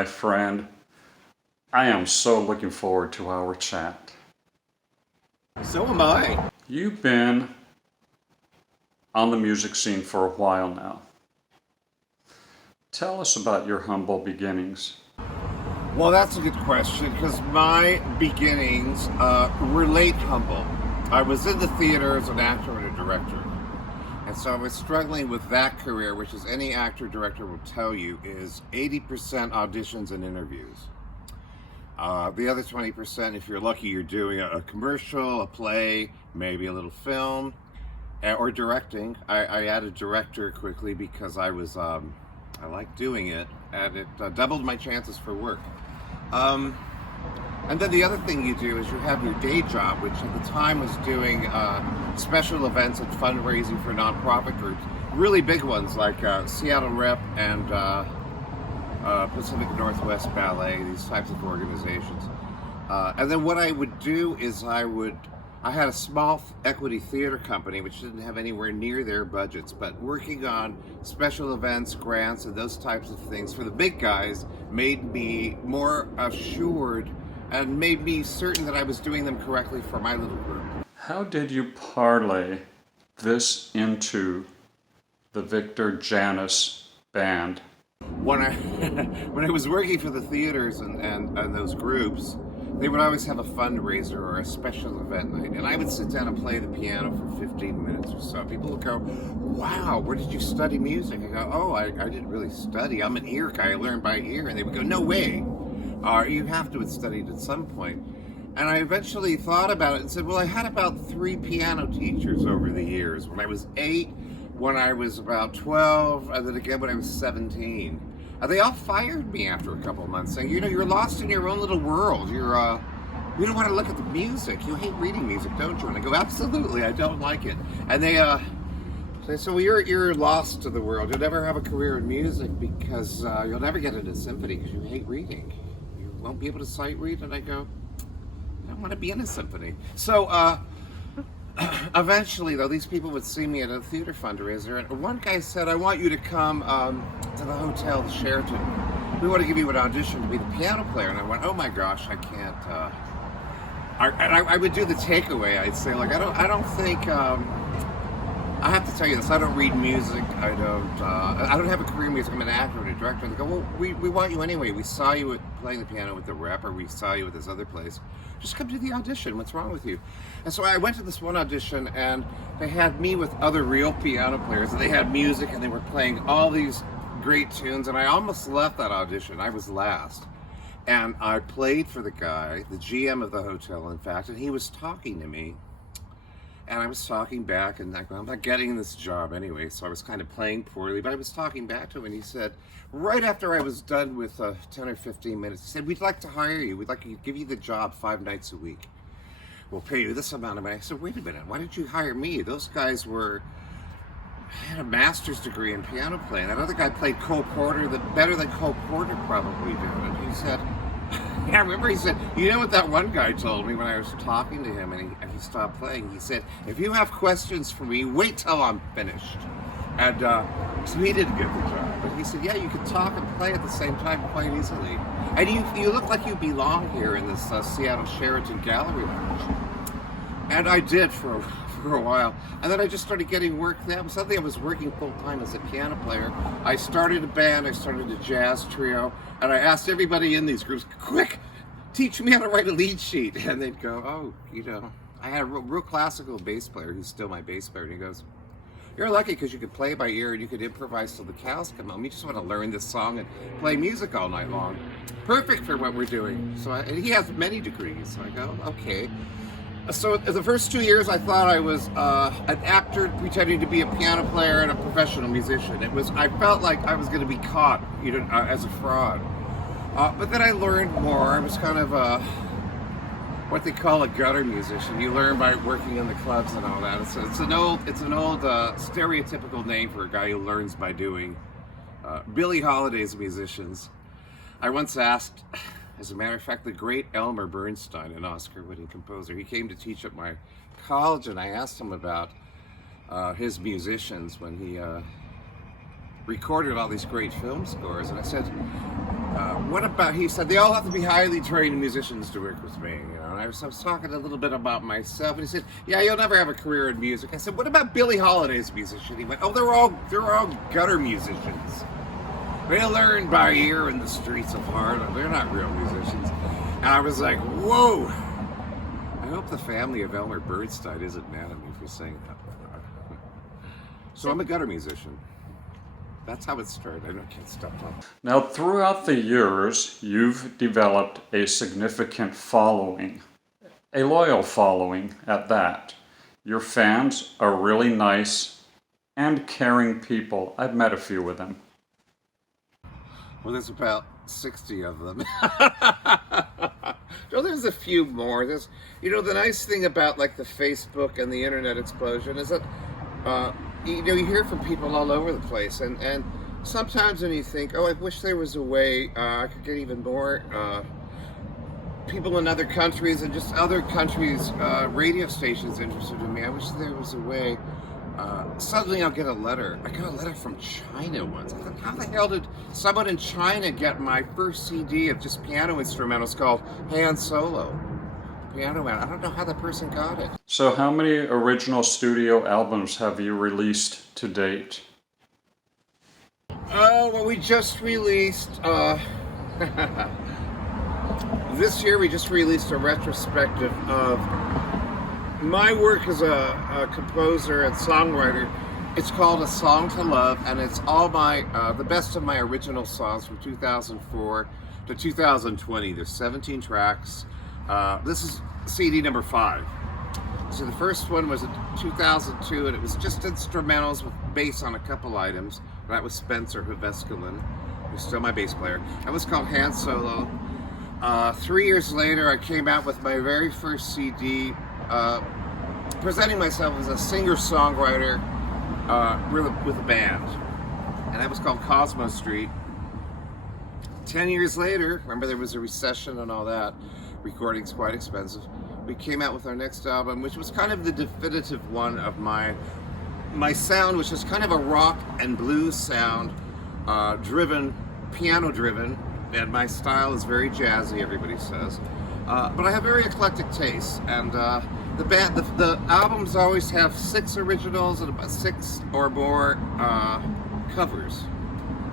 my friend. I am so looking forward to our chat. So am I. You've been on the music scene for a while now. Tell us about your humble beginnings. Well, that's a good question because my beginnings were late humble. I was in the theater as an actor and a director. And so I was struggling with that career, which, as any actor director will tell you, is 80% auditions and interviews. The other 20%, if you're lucky, you're doing a commercial, a play, maybe a little film, or directing. I added director quickly because I liked doing it, and it doubled my chances for work. And then the other thing you do is you have your day job, which at the time was doing special events and fundraising for nonprofit groups, really big ones like Seattle Rep and Pacific Northwest Ballet, these types of organizations. And then what I would do is I had a small equity theater company which didn't have anywhere near their budgets, but working on special events, grants, and those types of things for the big guys made me more assured and made me certain that I was doing them correctly for my little group. How did you parlay this into the Victor Janusz'z band? When I was working for the theaters and those groups, they would always have a fundraiser or a special event night, and I would sit down and play the piano for 15 minutes or so. People would go, "Wow, where did you study music?" I go, "Oh, I didn't really study. I'm an ear guy. I learned by ear." And they would go, "No way. You have to have studied at some point." And I eventually thought about it and said, well, I had about 3 piano teachers over the years. When I was 8, when I was about 12, and then again when I was 17. They all fired me after a couple of months, saying, you're lost in your own little world. You don't want to look at the music. You hate reading music, don't you? And I go, absolutely, I don't like it. And they said, well, you're lost to the world. You'll never have a career in music because you'll never get into symphony because you hate reading. You won't be able to sight read. And I go, I don't want to be in a symphony. So eventually, though, these people would see me at a theater fundraiser, and one guy said, I want you to come to the hotel, the Sheraton. We want to give you an audition to be the piano player. And I went, oh my gosh, I can't. I would do the takeaway. I'd say, like, I don't think. I have to tell you this. I don't read music. I don't have a career in music. I'm an actor and a director. And they go, well, we want you anyway. We saw you playing the piano with the Rep, or we saw you at this other place. Just come to the audition. What's wrong with you? And so I went to this one audition, and they had me with other real piano players, and they had music, and they were playing all these great tunes. And I almost left that audition. I was last. And I played for the guy, the GM of the hotel, in fact, and he was talking to me. And I was talking back, and I go, I'm not getting this job anyway, so I was kind of playing poorly, but I was talking back to him, and he said, right after I was done with 10 or 15 minutes, he said, we'd like to hire you. We'd like to give you the job 5 nights a week. We'll pay you this amount of money. I said, wait a minute, why did you hire me? Those guys had a master's degree in piano playing. That other guy played Cole Porter, better than Cole Porter probably did. And he said, I remember he said, you know what that one guy told me when I was talking to him and he stopped playing? He said, if you have questions for me, wait till I'm finished. And so he didn't get the job. But he said, yeah, you can talk and play at the same time quite easily. And you look like you belong here in this Seattle Sheraton Gallery Lounge. And I did for a while. And then I just started getting work there. Suddenly I was working full-time as a piano player. I started a band, I started a jazz trio, and I asked everybody in these groups, quick, teach me how to write a lead sheet. And they'd go, oh, I had a real classical bass player, who's still my bass player, and he goes, you're lucky because you could play by ear and you could improvise till the cows come home. You just want to learn this song and play music all night long. Perfect for what we're doing. And he has many degrees. So I go, okay. So the first 2 years, I thought I was an actor pretending to be a piano player and a professional musician. I felt like I was going to be caught, as a fraud. But then I learned more. I was kind of what they call a gutter musician. You learn by working in the clubs and all that. It's an old stereotypical name for a guy who learns by doing. Billie Holiday's musicians. I once asked, as a matter of fact, the great Elmer Bernstein, an Oscar-winning composer, he came to teach at my college, and I asked him about his musicians when he recorded all these great film scores. And I said, what about, he said, they all have to be highly trained musicians to work with me. You know, and I was talking a little bit about myself, and he said, yeah, you'll never have a career in music. I said, what about Billie Holiday's musician? He went, oh, they're all gutter musicians. They learn by ear in the streets of Harlem. They're not real musicians. And I was like, whoa. I hope the family of Elmer Bernstein isn't mad at me for saying that. So I'm a gutter musician. That's how it started. I can't stop talking. Now, throughout the years, you've developed a significant following, a loyal following at that. Your fans are really nice and caring people. I've met a few of them. Well, there's about 60 of them. No, there's a few more. There's, you know, the nice thing about like the Facebook and the internet explosion is that you know, you hear from people all over the place, and sometimes when you think, oh, I wish there was a way I could get even more people in other countries and just other countries' radio stations interested in me. I wish there was a way. Suddenly I'll get a letter. I got a letter from China once. I thought, how the hell did someone in China get my first CD of just piano instrumentals called Han Solo? Pianoman. I don't know how the person got it. So how many original studio albums have you released to date? Oh, well, we just released, this year we just released a retrospective of my work as a composer and songwriter. It's called A Song to Love, and it's all my, the best of my original songs from 2004 to 2020. There's 17 tracks. This is CD number 5. So the first one was in 2002, and it was just instrumentals with bass on a couple items. That was Spencer Huveskelin, who's still my bass player. That was called Han Solo. 3 years later, I came out with my very first CD, presenting myself as a singer-songwriter with a band. And that was called Cosmo Street. 10 years later, remember there was a recession and all that, recording's quite expensive. We came out with our next album, which was kind of the definitive one of my sound, which is kind of a rock and blues sound, driven, piano driven, and my style is very jazzy, everybody says. But I have very eclectic tastes, and the albums always have 6 originals and about 6 or more covers,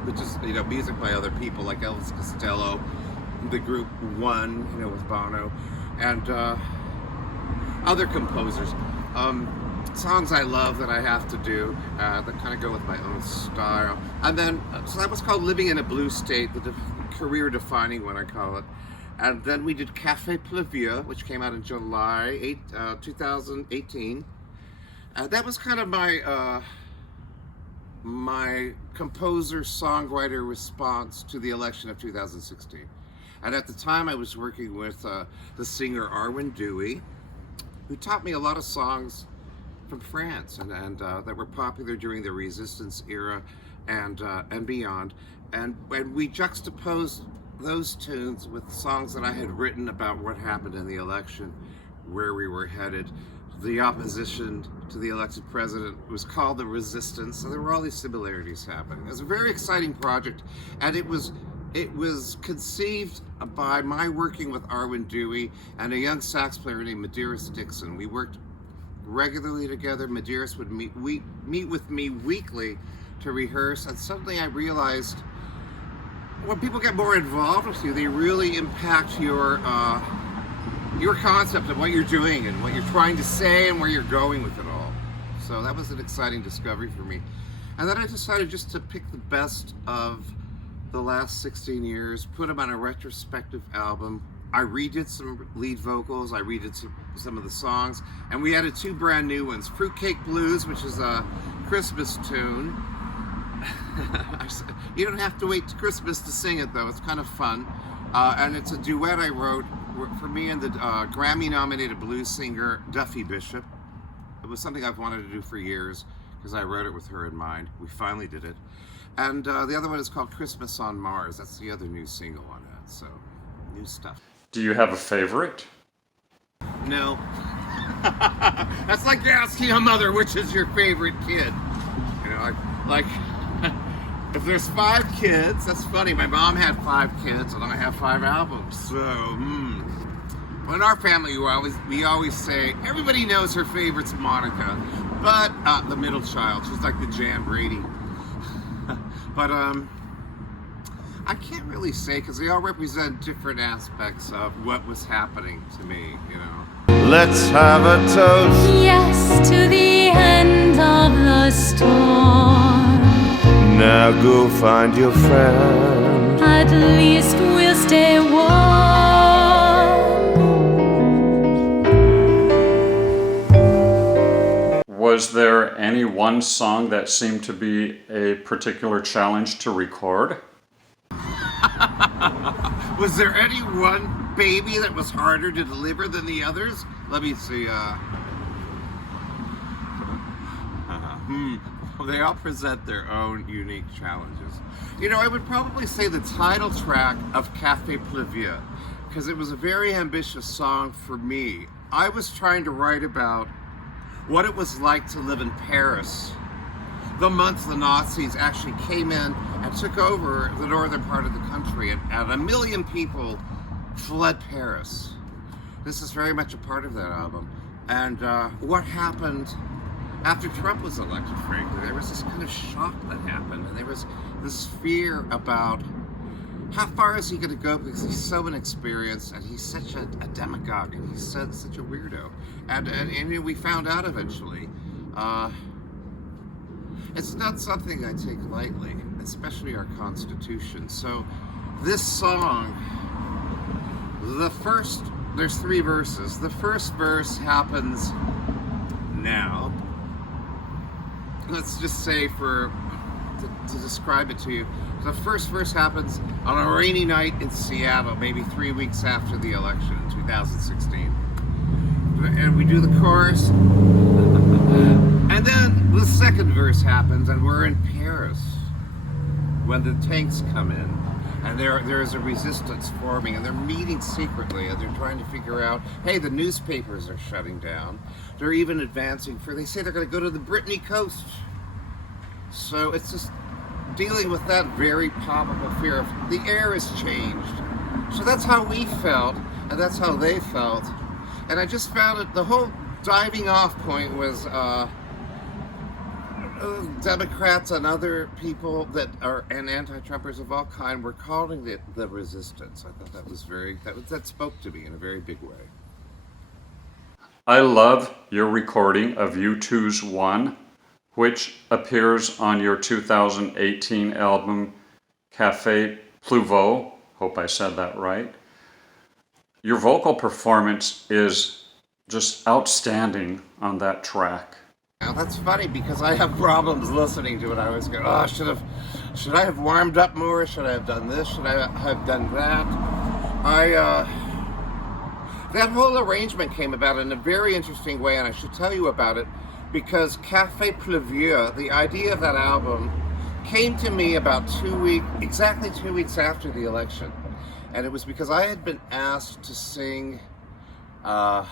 which is, you know, music by other people like Elvis Costello, the group One, you know, with Bono, and other composers. Songs I love that I have to do that kind of go with my own style. And then, so that was called Living in a Blue State, the career-defining one, I call it. And then we did Café Pluvieux, which came out in July 2018. That was kind of my my composer-songwriter response to the election of 2016. And at the time I was working with the singer Arwen Dewey, who taught me a lot of songs from France and that were popular during the Resistance era and beyond. And we juxtaposed those tunes with songs that I had written about what happened in the election, where we were headed. The opposition to the elected president was called the Resistance, so there were all these similarities happening. It was a very exciting project, and it was conceived by my working with Arwen Dewey and a young sax player named Medeiros Dixon. We worked regularly together. Medeiros would meet with me weekly to rehearse, and suddenly I realized when people get more involved with you, they really impact your concept of what you're doing and what you're trying to say and where you're going with it all. So that was an exciting discovery for me. And then I decided just to pick the best of the last 16 years, put them on a retrospective album. I redid some lead vocals, I redid some of the songs, and we added 2 brand new ones. Fruitcake Blues, which is a Christmas tune. You don't have to wait to Christmas to sing it, though. It's kind of fun. And it's a duet I wrote for me and the Grammy-nominated blues singer Duffy Bishop. It was something I've wanted to do for years because I wrote it with her in mind. We finally did it. And the other one is called Christmas on Mars. That's the other new single on that. So, new stuff. Do you have a favorite? No. That's like asking a mother which is your favorite kid. You know, like If there's 5 kids, that's funny. My mom had 5 kids, and I have 5 albums. So, well, in our family, we always say everybody knows her favorite's Monica, but the middle child. She's like the Jan Brady. But I can't really say because they all represent different aspects of what was happening to me. You know. Let's have a toast. Yes, to the end of the storm. Now go find your friend. At least we'll stay warm. Was there any one song that seemed to be a particular challenge to record? Was there any one baby that was harder to deliver than the others? Let me see. They all present their own unique challenges. You know, I would probably say the title track of Café Pluvieux, because it was a very ambitious song for me. I was trying to write about what it was like to live in Paris the month the Nazis actually came in and took over the northern part of the country, and 1 million people fled Paris. This is very much a part of that album. And what happened after Trump was elected, frankly, there was this kind of shock that happened, and there was this fear about how far is he going to go, because he's so inexperienced and he's such a demagogue and he's such a weirdo. And we found out eventually. It's not something I take lightly, especially our Constitution. So this song, there's 3 verses. The first verse happens now. Let's just say to describe it to you, the first verse happens on a rainy night in Seattle, maybe 3 weeks after the election in 2016. And we do the chorus. And then the second verse happens, and we're in Paris when the tanks come in. And there is a resistance forming, and they're meeting secretly, and they're trying to figure out, hey, the newspapers are shutting down. They're even advancing they say they're going to go to the Brittany coast. So it's just dealing with that very palpable fear of the air has changed. So that's how we felt, and that's how they felt. And I just found it, the whole diving off point was Democrats and other people that are, and anti-Trumpers of all kind, were calling it the resistance. I thought that was that spoke to me in a very big way. I love your recording of U2's One, which appears on your 2018 album Café Pluvieux. Hope I said that right. Your vocal performance is just outstanding on that track. Now that's funny because I have problems listening to it. I always go, oh, should I have warmed up more? Should I have done this? Should I have done that? That whole arrangement came about in a very interesting way, and I should tell you about it because Café Pluvieux, the idea of that album, came to me about exactly 2 weeks after the election. And it was because I had been asked to sing the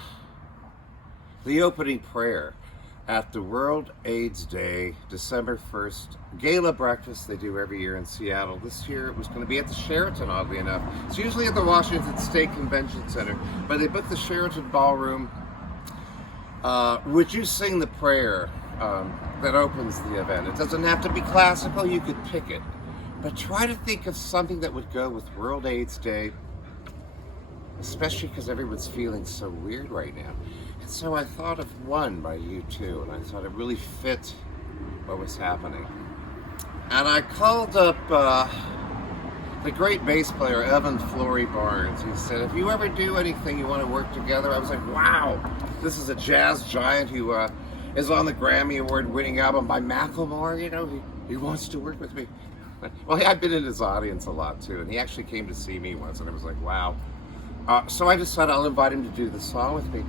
opening prayer at the World AIDS Day, December 1st, gala breakfast they do every year in Seattle. This year it was going to be at the Sheraton, oddly enough. It's usually at the Washington State Convention Center, but they booked the Sheraton Ballroom. Would you sing the prayer that opens the event? It doesn't have to be classical, you could pick it. But try to think of something that would go with World AIDS Day, especially because everyone's feeling so weird right now. And so I thought of One by U2, and I thought it really fit what was happening. And I called up the great bass player, Evan Flory Barnes. He said, if you ever do anything you want to work together, I was like, wow, this is a jazz giant who is on the Grammy Award winning album by Macklemore, you know, he wants to work with me. Well, I've been in his audience a lot too, and he actually came to see me once, and I was like, wow. So I decided I'll invite him to do the song with me.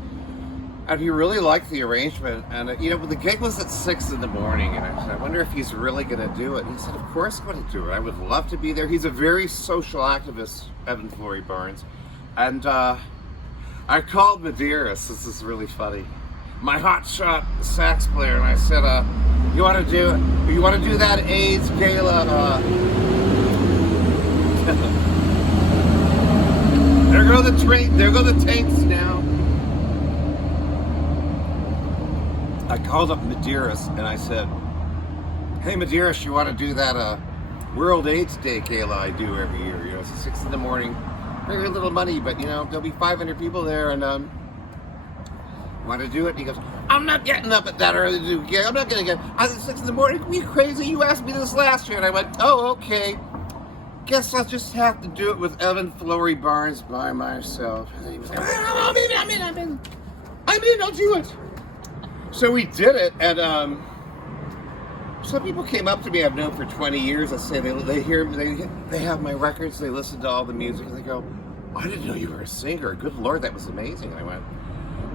And he really liked the arrangement, and you know, the gig was at 6 in the morning, and I said, I wonder if he's really going to do it. And he said, of course I'm going to do it. I would love to be there. He's a very social activist, Evan Flory Barnes. And I called Medeiros. This is really funny. my hotshot sax player, and I said, you want to do that AIDS gala? There go the tanks now. I called up Medeiros and I said, hey Medeiros, you want to do that World AIDS Day gala I do every year? You know, it's 6 in the morning, very little money, but you know, there'll be 500 people there, and want to do it? And he goes, I'm not getting up at that early to do a gig. I'm not going to get, I was 6 in the morning. Are you crazy? You asked me this last year. And I went, oh, okay. Guess I'll just have to do it with Evan Flory Barnes by myself. And he was like, I'm in, I'll do it. So we did it, and some people came up to me I've known for 20 years. I say they have my records, they listen to all the music, and they go, I didn't know you were a singer. Good Lord, that was amazing. And I went,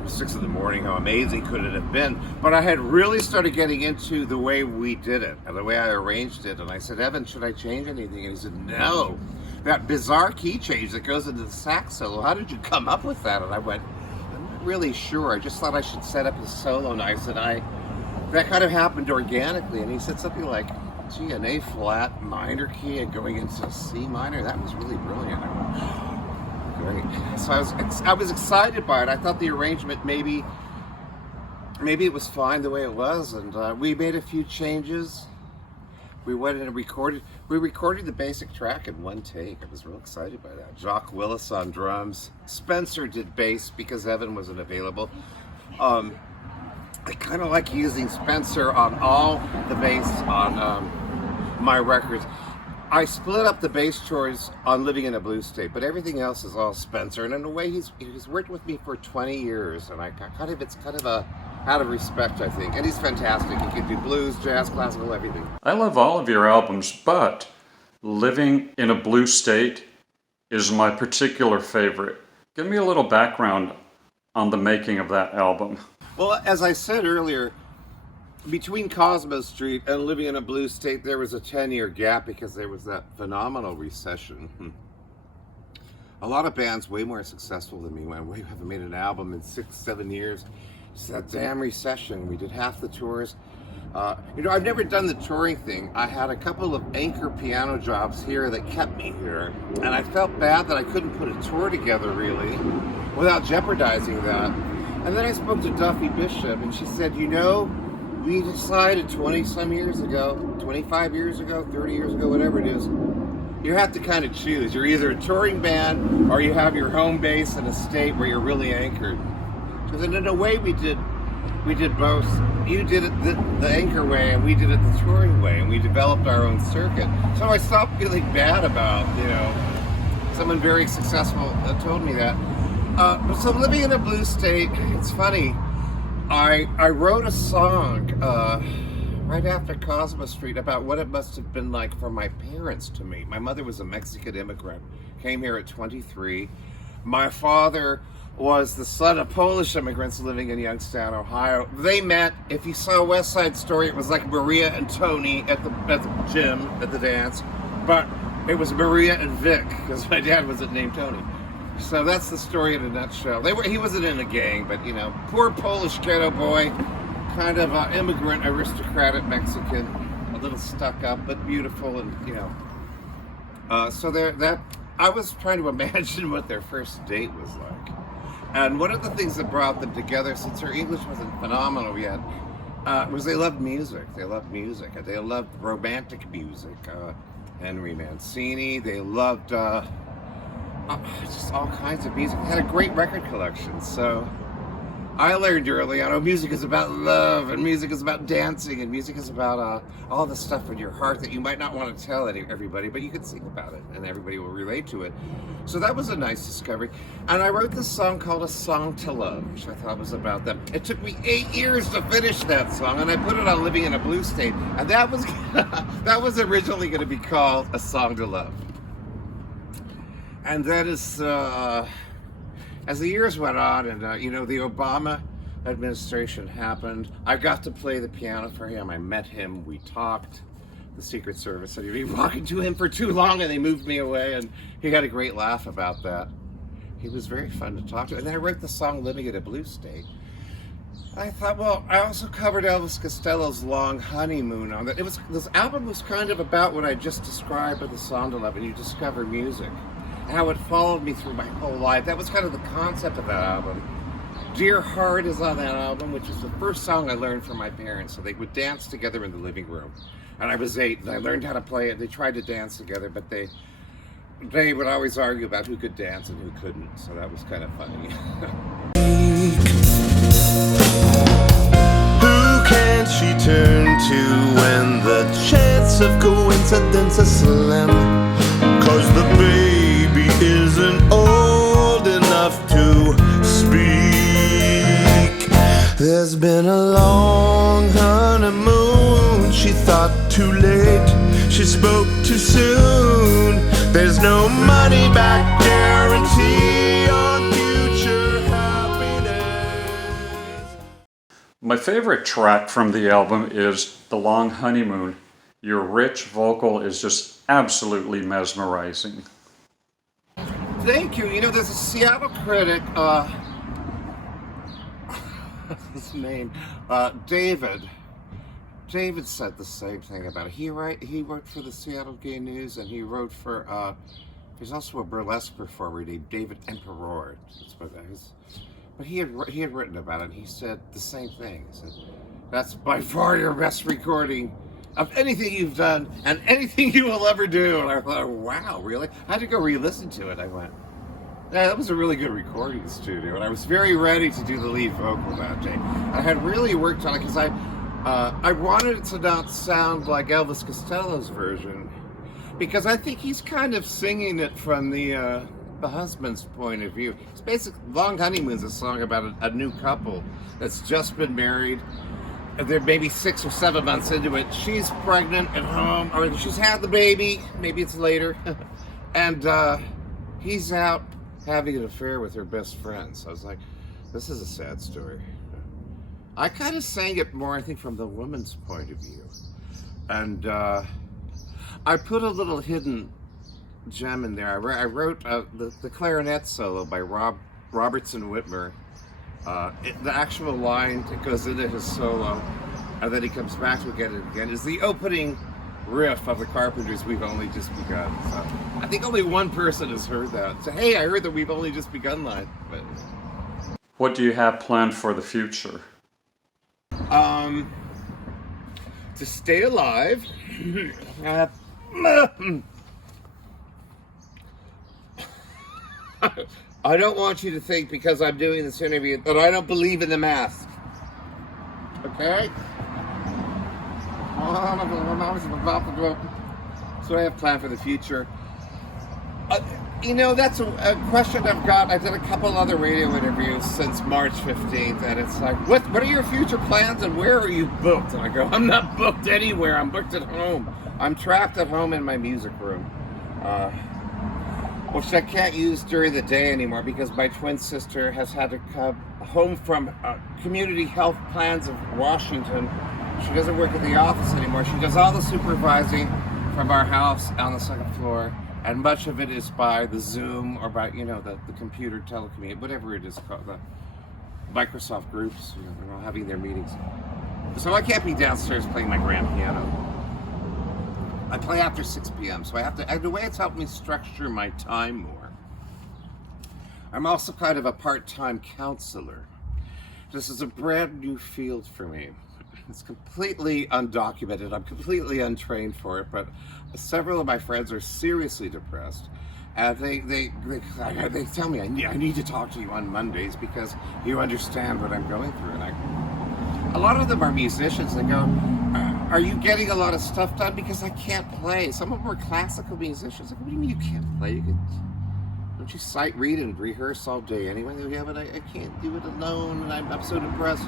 6 in the morning, how amazing could it have been? But I had really started getting into the way we did it, and the way I arranged it, and I said, Evan, should I change anything? And he said, no. That bizarre key change that goes into the sax solo, how did you come up with that? And I went, I'm not really sure. I just thought I should set up a solo nice, and that kind of happened organically. And he said something like, gee, an A flat minor key and going into a C minor, that was really brilliant. I went, great. So I was excited by it. I thought the arrangement maybe it was fine the way it was, and we made a few changes. We went in and recorded the basic track in one take. I was real excited by that. Jacques Willis on drums. Spencer did bass because Evan wasn't available. I kind of like using Spencer on all the bass on my records. I split up the bass chords on Living in a Blue State, but everything else is all Spencer. And in a way, he's worked with me for 20 years, and it's kind of a out of respect, I think. And he's fantastic. He can do blues, jazz, classical, everything. I love all of your albums, but Living in a Blue State is my particular favorite. Give me a little background on the making of that album. Well, as I said earlier, between Cosmo Street and Living in a Blue State, there was a 10-year gap because there was that phenomenal recession. A lot of bands way more successful than me haven't made an album in 6-7 years. It's that damn recession. We did half the tours. I've never done the touring thing. I had a couple of anchor piano jobs here that kept me here, and I felt bad that I couldn't put a tour together really without jeopardizing that. And then I spoke to Duffy Bishop, and she said, we decided 20-some years ago, 25 years ago, 30 years ago, whatever it is, you have to kind of choose. You're either a touring band or you have your home base in a state where you're really anchored. So then in a way we did both. You did it the anchor way and we did it the touring way, and we developed our own circuit. So I stopped feeling bad about, someone very successful told me that. So Living in a Blue State, it's funny. I wrote a song right after Cosmo Street about what it must have been like for my parents to meet. My mother was a Mexican immigrant, came here at 23. My father was the son of Polish immigrants living in Youngstown, Ohio. They met, if you saw West Side Story, it was like Maria and Tony at the gym, at the dance, but it was Maria and Vic, because my dad wasn't named Tony. So that's the story in a nutshell. He wasn't in a gang, but poor Polish ghetto boy, kind of immigrant, aristocratic Mexican, a little stuck up, but beautiful, and I was trying to imagine what their first date was like. And one of the things that brought them together, since their English wasn't phenomenal yet, was they loved music. They loved music. They loved romantic music. Henry Mancini. They loved just all kinds of music. They had a great record collection. So I learned early on, music is about love, and music is about dancing, and music is about all the stuff in your heart that you might not want to tell everybody, but you can sing about it, and everybody will relate to it. So that was a nice discovery. And I wrote this song called A Song to Love, which I thought was about them. It took me 8 years to finish that song, and I put it on Living in a Blue State, and that was originally going to be called A Song to Love. And that is, as the years went on, and the Obama administration happened, I got to play the piano for him. I met him, we talked. The Secret Service said, you've been walking to him for too long, and they moved me away, and he had a great laugh about that. He was very fun to talk to. And then I wrote the song Living in a Blue State. I thought, well, I also covered Elvis Costello's Long Honeymoon on that. This album was kind of about what I just described with the Song 11. You discover music, and how it followed me through my whole life. That was kind of the concept of that album. Dear Heart is on that album, which was the first song I learned from my parents. So they would dance together in the living room. And I was 8, and I learned how to play it. They tried to dance together, but they would always argue about who could dance and who couldn't. So that was kind of funny. Who can she turn to when the chance of coincidence is slim? 'Cause the baby isn't old enough to speak. There's been a long honeymoon. She thought too late, she spoke too soon. There's no money back guarantee on future happiness. My favorite track from the album is The Long Honeymoon. Your rich vocal is just absolutely mesmerizing. Thank you. You know, there's a Seattle critic, what's his name? David. David said the same thing about it. He wrote for the Seattle Gay News, and he wrote for, there's also a burlesque performer named David Emperor. That's what that is. But he had written about it, and he said the same thing. He said, that's by far your best recording of anything you've done and anything you will ever do. And I thought, wow, really? I had to go re-listen to it. I went, yeah, that was a really good recording studio. And I was very ready to do the lead vocal that day. I had really worked on it because I wanted it to not sound like Elvis Costello's version, because I think he's kind of singing it from the husband's point of view. It's basically, Long Honeymoon's a song about a new couple that's just been married. They're maybe 6 or 7 months into it. She's pregnant at home, or she's had the baby, maybe it's later, and he's out having an affair with her best friend. So I was like, this is a sad story. I kind of sang it more, I think, from the woman's point of view. And I put a little hidden gem in there. I wrote the clarinet solo by Robertson Whitmer. The actual line that goes into his solo, and then he comes back to again and again, is the opening riff of the Carpenters' We've Only Just Begun. So I think only one person has heard that. So, hey, I heard that We've Only Just Begun line. But What do you have planned for the future? To stay alive, I don't want you to think, because I'm doing this interview, that I don't believe in the mask. Okay? So I have planned for the future. You know, that's a question I've got. I did a couple other radio interviews since March 15th, and it's like, what are your future plans and where are you booked? And I go, I'm not booked anywhere. I'm booked at home. I'm trapped at home in my music room, which I can't use during the day anymore because my twin sister has had to come home from Community Health Plans of Washington. She doesn't work at the office anymore. She does all the supervising from our house on the second floor. And much of it is by the Zoom or by, you know, the computer telecommute, whatever it is called, the Microsoft groups, you know, they're all having their meetings. So I can't be downstairs playing my grand piano. I play after 6 p.m., so I have to, the way it's helped me structure my time more. I'm also kind of a part-time counselor. This is a brand new field for me. It's completely undocumented. I'm completely untrained for it, but several of my friends are seriously depressed, and they tell me I need to talk to you on Mondays because you understand what I'm going through. And a lot of them are musicians. They go, "Are you getting a lot of stuff done?" Because I can't play. Some of them are classical musicians. Like, what do you mean you can't play? Don't you sight read and rehearse all day anyway? Yeah, but I can't do it alone, and I'm so depressed.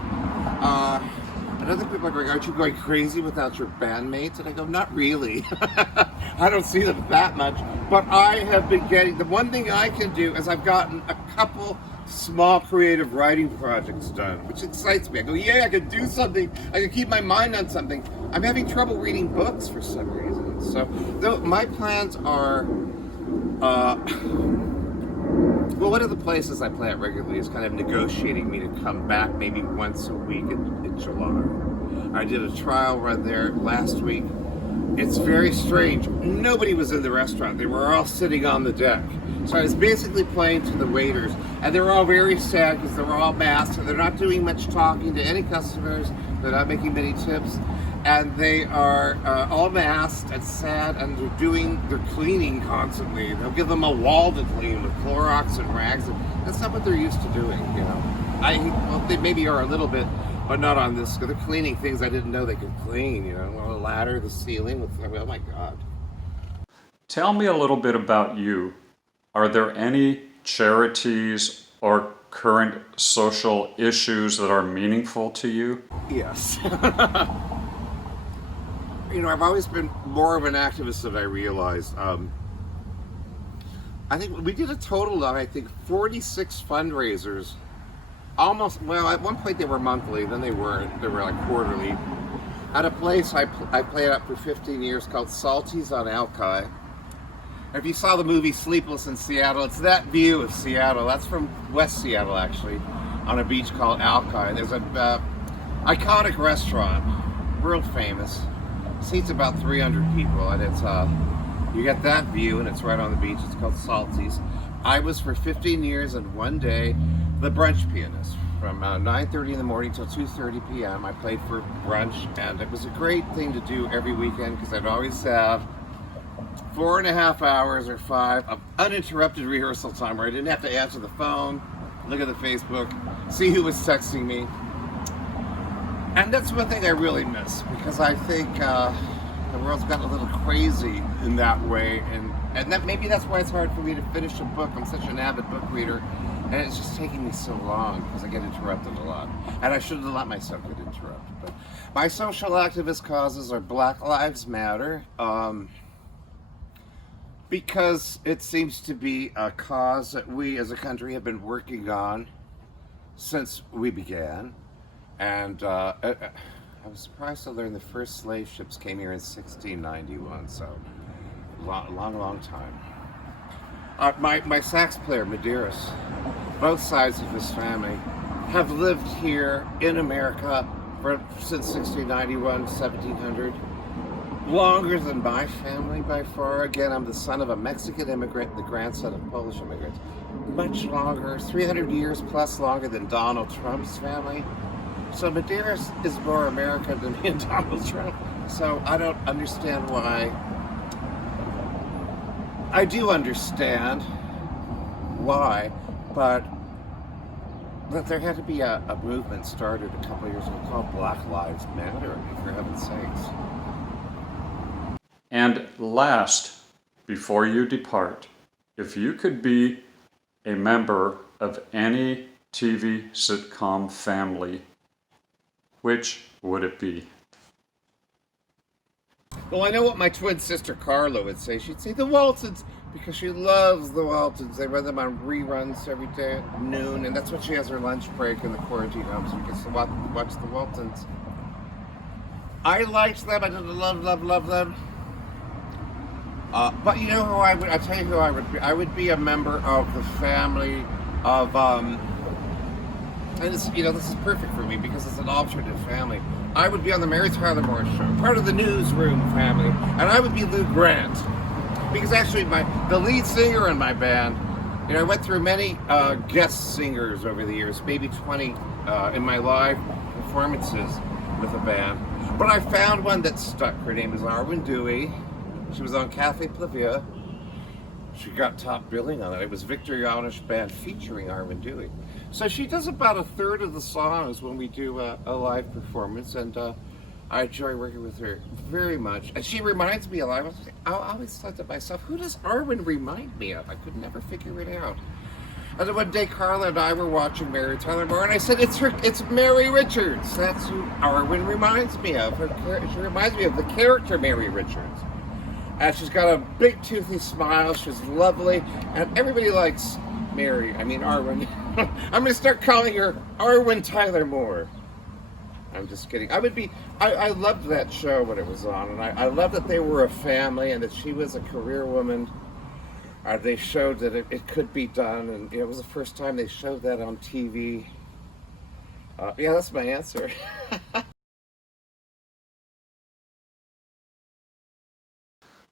And other people are going, aren't you going crazy without your bandmates? And I go, not really. I don't see them that much. But I have been getting, the one thing I can do is I've gotten a couple small creative writing projects done, which excites me. I go, yeah, I can do something. I can keep my mind on something. I'm having trouble reading books for some reason. So my plans are Well, one of the places I play at regularly is kind of negotiating me to come back maybe once a week in July. I did a trial run there last week. It's very strange. Nobody was in the restaurant. They were all sitting on the deck. So I was basically playing to the waiters, and they were all very sad because they were all masked, and they're not doing much talking to any customers. They're not making many tips, and they are all masked and sad, and they're cleaning constantly. They'll give them a wall to clean with Clorox and rags. And that's not what they're used to doing, you know. They maybe are a little bit, but not on this. They're cleaning things I didn't know they could clean, you know, the ladder, the ceiling. Oh my God. Tell me a little bit about you. Are there any charities or current social issues that are meaningful to you? Yes. You know, I've always been more of an activist than I realized. I think we did a total of, 46 fundraisers. Almost, well, at one point they were monthly, then they weren't. They were like quarterly. At a place I played at for 15 years called Salty's on Alki. If you saw the movie Sleepless in Seattle, it's that view of Seattle. That's from West Seattle, actually, on a beach called Alki. There's an iconic restaurant, world famous. Seats about 300 people, and it's you get that view, and it's right on the beach. It's called Salty's. I was for 15 years and one day the brunch pianist. From 9:30 in the morning till 2:30 p.m. I played for brunch, and it was a great thing to do every weekend because I'd always have 4.5 hours or 5 of uninterrupted rehearsal time where I didn't have to answer the phone, look at the Facebook, see who was texting me. And that's one thing I really miss, because I think the world's gotten a little crazy in that way, and that maybe that's why it's hard for me to finish a book. I'm such an avid book reader, and it's just taking me so long because I get interrupted a lot. And I shouldn't have let myself get interrupted. But my social activist causes are Black Lives Matter, because it seems to be a cause that we as a country have been working on since we began. And I was surprised to learn the first slave ships came here in 1691, so long time. My sax player, Medeiros, both sides of his family have lived here in America since 1691, 1700. Longer than my family by far. Again, I'm the son of a Mexican immigrant, the grandson of Polish immigrants. Much longer, 300 years plus longer than Donald Trump's family. So Medeiros is more American than me and Donald Trump. So I don't understand why. I do understand why, but there had to be a movement started a couple of years ago called Black Lives Matter, for heaven's sakes. And last, before you depart, if you could be a member of any TV sitcom family, which would it be? Well, I know what my twin sister Carla would say. She'd say the Waltons, because she loves the Waltons. They run them on reruns every day at noon, and that's when she has her lunch break in the quarantine home, so she gets to watch the Waltons. I liked them. I didn't love them. But you know who I would? I'll tell you who I would be. I would be a member of the family of, and it's, this is perfect for me because it's an alternative family. I would be on the Mary Tyler Moore Show, part of the Newsroom family, and I would be Lou Grant, because actually the lead singer in my band, I went through many guest singers over the years, maybe 20 in my live performances with a band, but I found one that stuck. Her name is Arwen Dewey. She was on Cafe Pluvieux. She got top billing on it. It was Victor Janusz'z band featuring Arwen Dewey. So she does about a third of the songs when we do a live performance, and I enjoy working with her very much. And she reminds me a lot. I always thought to myself, who does Arwen remind me of? I could never figure it out. And then one day Carla and I were watching Mary Tyler Moore, and I said, it's Mary Richards. That's who Arwen reminds me of. She reminds me of the character Mary Richards. And she's got a big toothy smile. She's lovely, and everybody likes Arwen. I'm going to start calling her Arwen Tyler Moore. I'm just kidding. I loved that show when it was on, and I loved that they were a family and that she was a career woman they showed that it could be done, and it was the first time they showed that on TV. Yeah, that's my answer.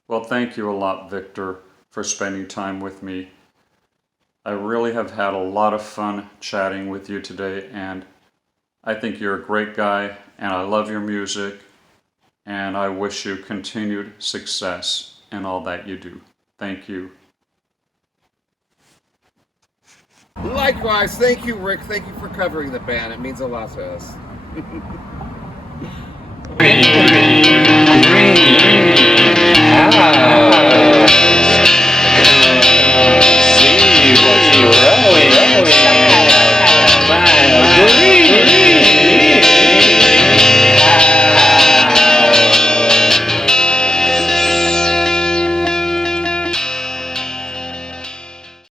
Well, thank you a lot, Victor, for spending time with me. I really have had a lot of fun chatting with you today, and I think you're a great guy, and I love your music, and I wish you continued success in all that you do. Thank you. Likewise, thank you, Rick. Thank you for covering the band. It means a lot to us.